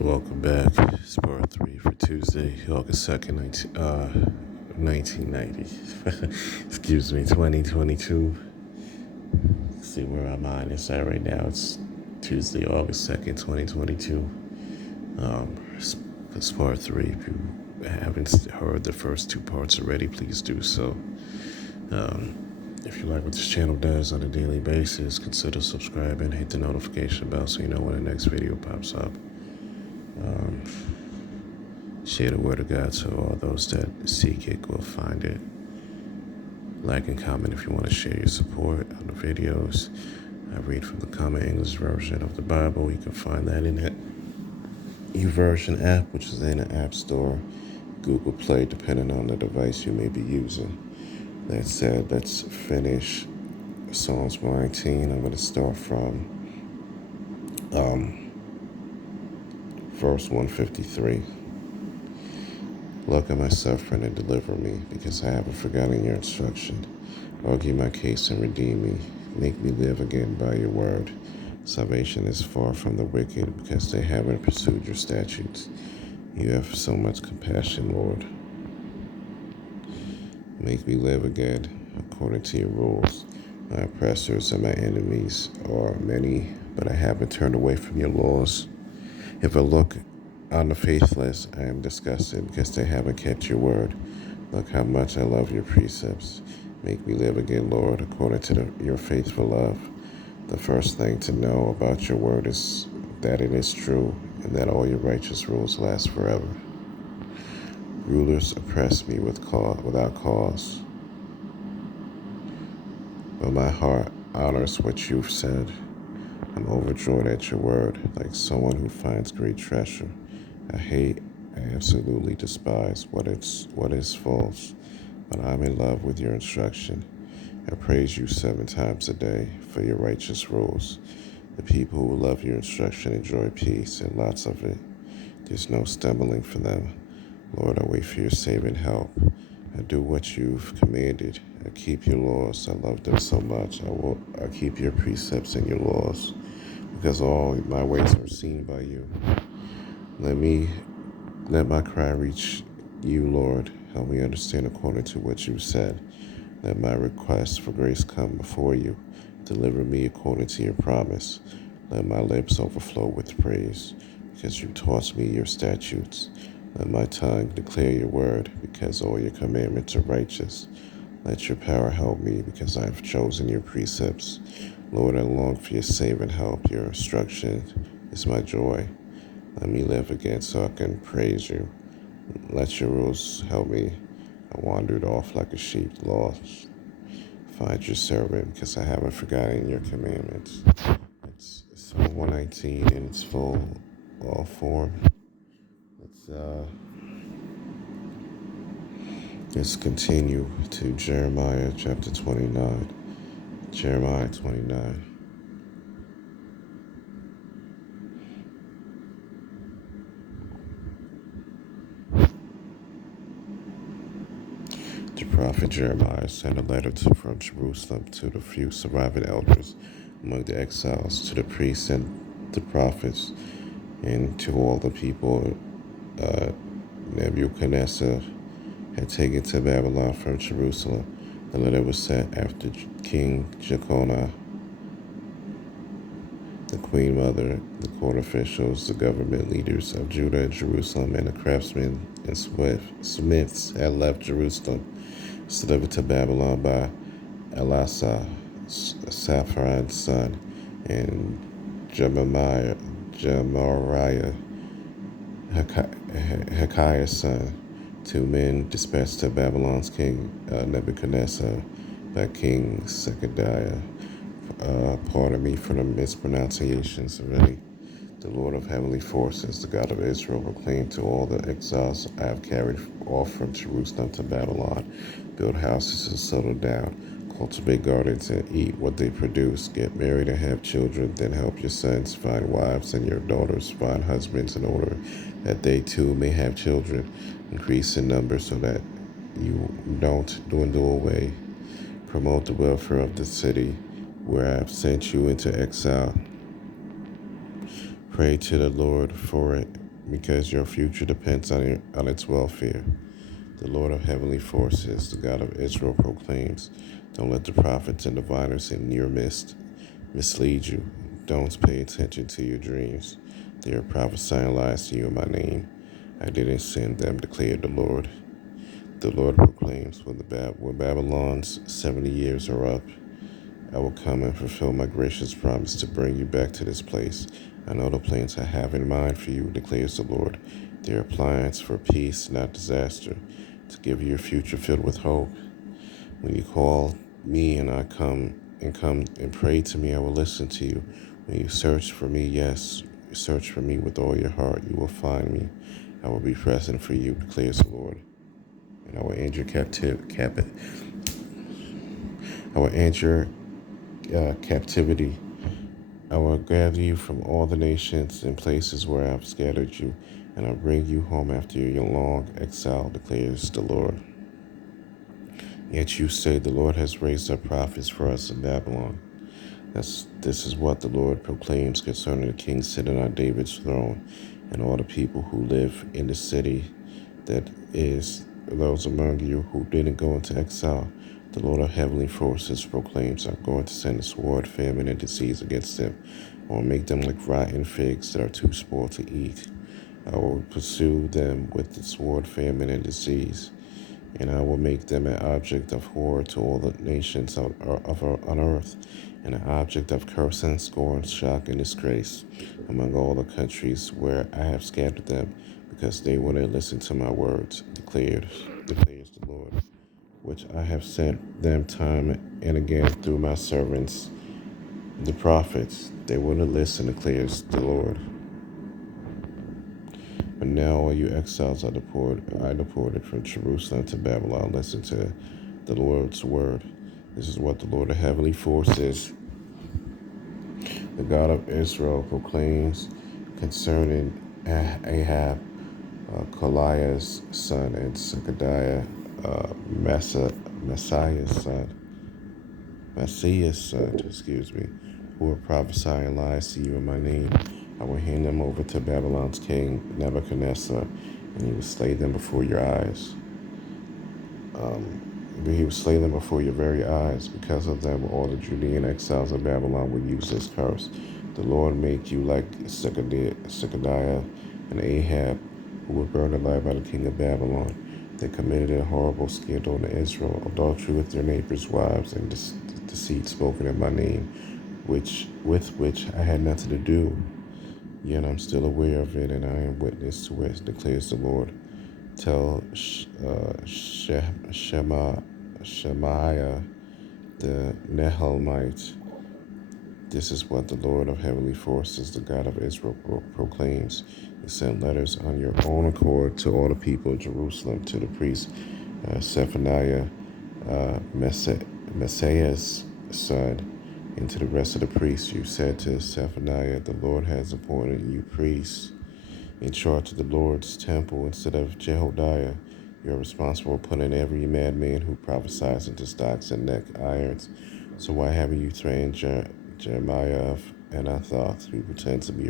Welcome back. It's part 3 for Tuesday, August 2nd, 1990. Excuse me, 2022. See where our mind is at right now. It's Tuesday, August 2nd, 2022. It's part 3. If you haven't heard the first two parts already, please do so. If you like what this channel does on a daily basis, consider subscribing, hit the notification bell so you know when the next video pops up. Share the word of God so all those that seek it will find it. Like and comment if you want to share your support on the videos. I read from the Common English Version of the Bible. You can find that in that YouVersion app, which is in the App Store, Google Play, depending on the device you may be using. That said, let's finish Psalms 19. I'm going to start from verse 153. Look at my suffering and deliver me, because I haven't forgotten your instruction. Argue my case and redeem me. Make me live again by your word. Salvation is far from the wicked, because they haven't pursued your statutes. You have so much compassion, Lord. Make me live again according to your rules. My oppressors and my enemies are many, but I haven't turned away from your laws. If I look on the faithless, I am disgusted because they haven't kept your word. Look how much I love your precepts. Make me live again, Lord, according to your faithful love. The first thing to know about your word is that it is true and that all your righteous rules last forever. Rulers oppress me without cause, but my heart honors what you've said. I'm overjoyed at your word, like someone who finds great treasure. I absolutely despise what is false, but I'm in love with your instruction. I praise you 7 times a day for your righteous rules. The people who love your instruction enjoy peace and lots of it. There's no stumbling for them. Lord, I wait for your saving help. I do what you've commanded. I keep your laws. I love them so much. I keep your precepts and your laws, because all my ways are seen by you. Let my cry reach you, Lord. Help me understand according to what you said. Let my request for grace come before you. Deliver me according to your promise. Let my lips overflow with praise, because you taught me your statutes. Let my tongue declare your word, because all your commandments are righteous. Let your power help me, because I have chosen your precepts. Lord, I long for your saving help. Your instruction is my joy. Let me live again so I can praise you. Let your rules help me. I wandered off like a sheep lost. Find your servant, because I haven't forgotten your commandments. It's Psalm 119 in its full form. Let's continue to Jeremiah chapter 29. Jeremiah 29. The prophet Jeremiah sent a letter from Jerusalem to the few surviving elders among the exiles, to the priests and the prophets, and to all the people Nebuchadnezzar had taken to Babylon from Jerusalem. The letter was sent after King Jeconiah, the queen mother, the court officials, the government leaders of Judah and Jerusalem, and the craftsmen and smiths had left Jerusalem. It's delivered to Babylon by Elasah, Saphron's son, and Gemariah, Hekiah's son. 2 men dispatched to Babylon's king Nebuchadnezzar by King Sedekiah. Pardon me for the mispronunciations already. The Lord of heavenly forces, the God of Israel, proclaimed to all the exiles, I have carried off from Jerusalem to Babylon. Build houses and settle down. Cultivate gardens and eat what they produce. Get married and have children. Then help your sons find wives and your daughters find husbands, in order that they too may have children. Increase in number so that you don't dwindle away. Promote the welfare of the city where I have sent you into exile. Pray to the Lord for it because your future depends on its welfare. The Lord of heavenly forces, the God of Israel, proclaims, don't let the prophets and diviners in your midst mislead you. Don't pay attention to your dreams. They are prophesying lies to you in my name. I didn't send them, declared the Lord. The Lord proclaims, when Babylon's 70 years are up, I will come and fulfill my gracious promise to bring you back to this place. I know the plans I have in mind for you, declares the Lord. They are plans for peace, not disaster, to give you a future filled with hope. When you call me and I come and pray to me, I will listen to you. When you search for me, yes, search for me with all your heart, you will find me. I will be present for you, declares the Lord. And I will end your captivity. I will gather you from all the nations and places where I have scattered you, and I'll bring you home after your long exile, declares the Lord. Yet you say, the Lord has raised up prophets for us in Babylon. This is what the Lord proclaims concerning the king sitting on David's throne and all the people who live in the city, that is, those among you who didn't go into exile. The Lord of heavenly forces proclaims, I'm going to send a sword, famine, and disease against them. I will make them like rotten figs that are too small to eat. I will pursue them with the sword, famine, and disease, and I will make them an object of horror to all the nations on earth, and an object of curse and scorn, shock and disgrace among all the countries where I have scattered them, because they wouldn't listen to my words, declares the Lord, which I have sent them time and again through my servants, the prophets. They wouldn't listen, declares the Lord. But now all you exiles I deported from Jerusalem to Babylon. Listen to the Lord's word. This is what the Lord of heavenly forces, the God of Israel, proclaims concerning Ahab, Kaliah's son, and Sekadiah, Messiah's son, who are prophesying lies to you in my name. I will hand them over to Babylon's king, Nebuchadnezzar, and he will slay them before your eyes. He will slay them before your very eyes. Because of them, all the Judean exiles of Babylon will use this curse. The Lord make you like Sekadiah and Ahab, who were burned alive by the king of Babylon. They committed a horrible scandal in Israel, adultery with their neighbors' wives, and deceit spoken in my name, with which I had nothing to do. Yet I'm still aware of it, and I am witness to it, declares the Lord. Tell Shemaiah the Nehelamite, this is what the Lord of heavenly forces, the God of Israel, proclaims. He sent letters on your own accord to all the people of Jerusalem, to the priest Zephaniah, Messiah's son, and to the rest of the priests. You said to Zephaniah, the Lord has appointed you priests in charge of the Lord's temple instead of Jehoiada. You are responsible for putting every madman who prophesies into stocks and neck irons. So why haven't you trained Jeremiah of Anathoth, who pretends to be